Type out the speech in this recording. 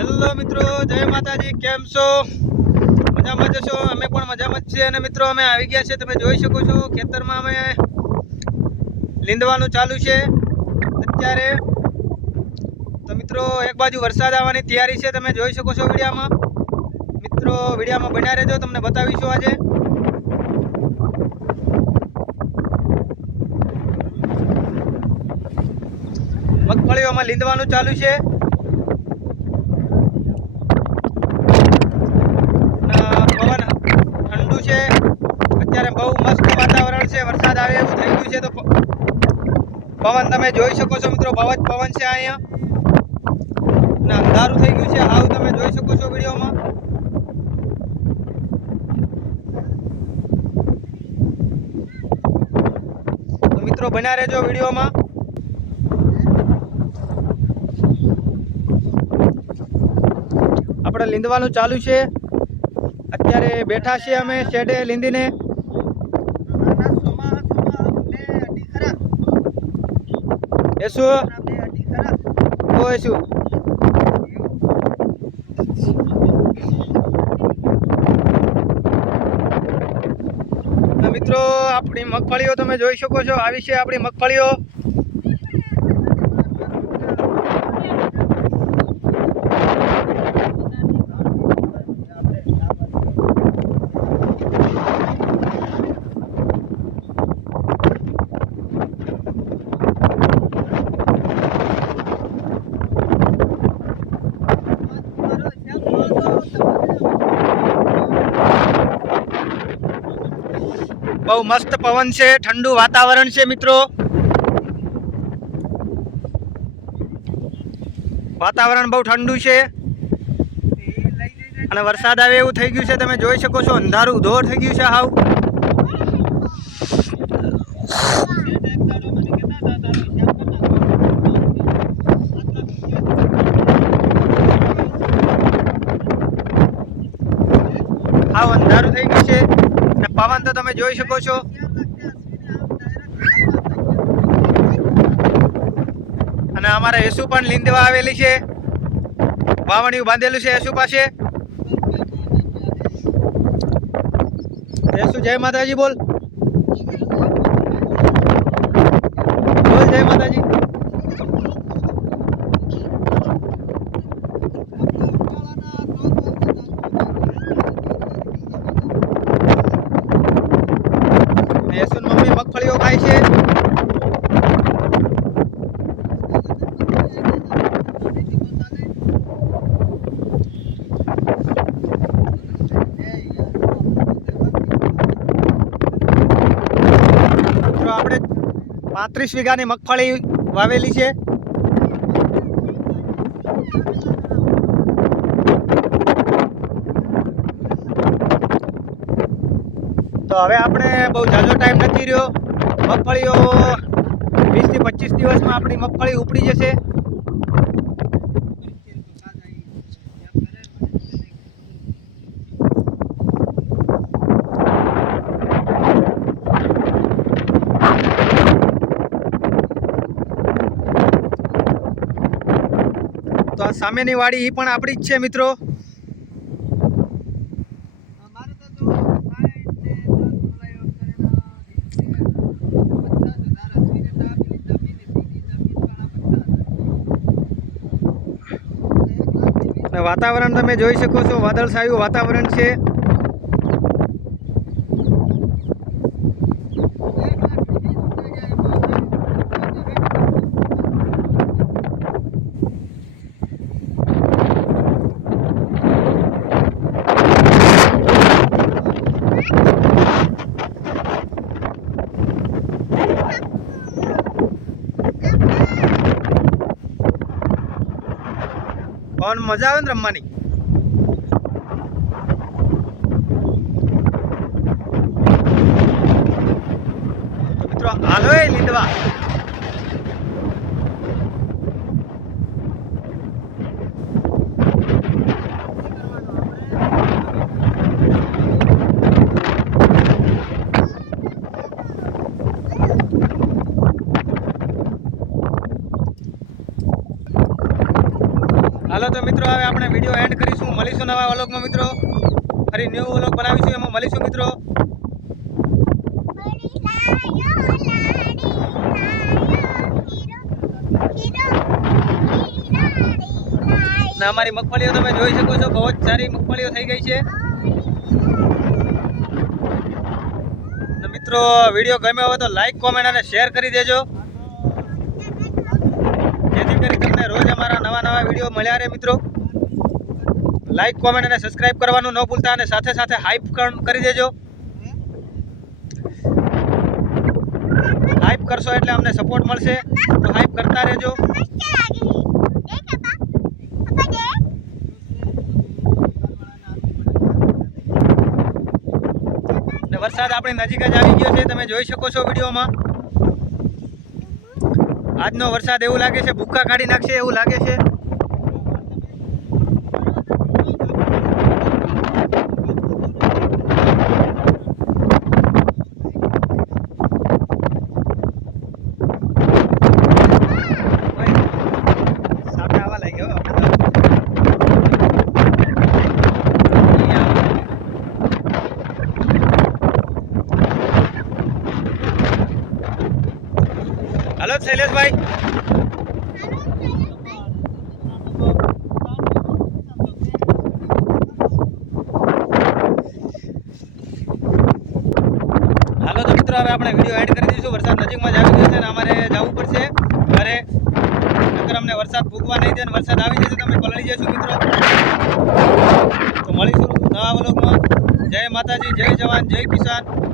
Hello મિત્રો, જય માતાજી, કેમ છો? મજામાં જશો અમે પણ મજામાં જ છીએ અને મિત્રો, અમે આવી ગયા છે તમે જોઈ શકો છો, ખેતરમાં અમે લીંદવાનું ચાલુ છે. અત્યારે તો મિત્રો, એક બાજુ વરસાદ આવવાની તૈયારી છે. તમે જોઈ શકો છો વિડીયામાં. મિત્રો, વિડીયામાં બન્યા રહેજો. તમને બતાવીશું આજે. મગફળીઓમાં લીંદવાનું ચાલુ છે અને પવન ઠંડુ છે અત્યારે બહુ મસ્ત વાતાવરણ છે વરસાદ આવે છે તો પવન તમે જોઈ શકો છો મિત્રો બહુ જ પવન છે અહીંયા. અને અંધારું થઈ ગયું છે આવું તમે જોઈ શકો છો વિડીયોમાં. મિત્રો, બન્યા રહેજો વિડીયોમાં. આપણે લીંદવાનું ચાલુ છે. અત્યારે બેઠા છીએ અમે શેડે લીંદીને. એ શું ઓ એ શું મિત્રો, આપણી મગફળીઓ તમે જોઈ શકો છો. આવી છે આપણી મગફળીઓ બહુ મસ્ત પવન છે, ઠંડુ વાતાવરણ છે મિત્રો. વાતાવરણ બહુ ઠંડુ છે. અને વરસાદ આવે એવું થઈ ગયું છે, તમે જોઈ શકો છો, અંધારું ધોર થઈ ગયું છે હાવ. હાવ અંધારું થઈ ગયું છે. પવન તો તમે જોઈ શકો છો. અને અમારે યેસુ પણ લીંદવા આવેલી છે. વાવણીયું બાંધેલું છે યશુ પાસે. યેસુ જય માતાજી બોલ. બોલ, જય માતાજી યેસુની મમ્મી મગફળીઓ ખાય છે મિત્રો આપણે પાંત્રીસ વીઘાની મગફળી વાવેલી છે. તો હવે આપણે બહુ ઝાઝો ટાઈમ નથી રહ્યો. મગફળીઓ વીસથી પચીસ દિવસમાં આપણી મગફળી ઉપડી જશે. તો આ સામેની વાડી એ પણ આપણી જ છે, મિત્રો. વાતાવરણ તમે જોઈ શકો છો, વાદળછાયું વાતાવરણ છે પવન મજા આવે ને રમવાની. તો મિત્રો આલો એ હાલો તો મિત્રો, હવે આપણે વીડિયો એન્ડ કરીશું. મળીશું નવા વ્લોગમાં મિત્રો. ફરી ન્યૂ વ્લોગ બનાવીશું. એમાં મળીશું મિત્રો. ને અમારી મગફળીઓ તમે જોઈ શકો છો. બહુ જ સારી મગફળીઓ થઈ ગઈ છે. મિત્રો વીડિયો ગમ્યો હોય તો લાઈક કોમેન્ટ અને શેર કરી દેજો જેથી કરી તમને રોજ અમારા નવા નવા વીડિયો મળ્યા રહે મિત્રો. લાઈક કોમેન્ટ અને સબસ્ક્રાઇબ કરવાનું ન ભૂલતા અને સાથે સાથે હાઈપ કરી દેજો. હાઈપ કરશો એટલે અમને સપોર્ટ મળશે. તો હાઈપ કરતા રહેજો. વરસાદ આપણી નજીક જ આવી ગયો છે. તમે જોઈ શકો છો વિડીયોમાં. આજનો વરસાદ એવું લાગે છે ભૂક્કા કાઢી નાખશે એવું લાગે છે સામે આવવા લાગ્યો આપણે તો. અહીંયા આવે. હાલો શૈલેષભાઈ હાલો તો મિત્રો, હવે આપણે વીડિયો એડ કરી દઈશું. વરસાદ નજીકમાં જ આવી ગયો છે અને અમારે જવું પડશે. ઘરે નકર અમને વરસાદ ભૂગવા નહીં દે અને વરસાદ આવી જશે તો અમે પલળી જઈશું, મિત્રો. તો મળીશું નવા વ્લોગમાં જય માતાજી, જય જવાન, જય કિસાન.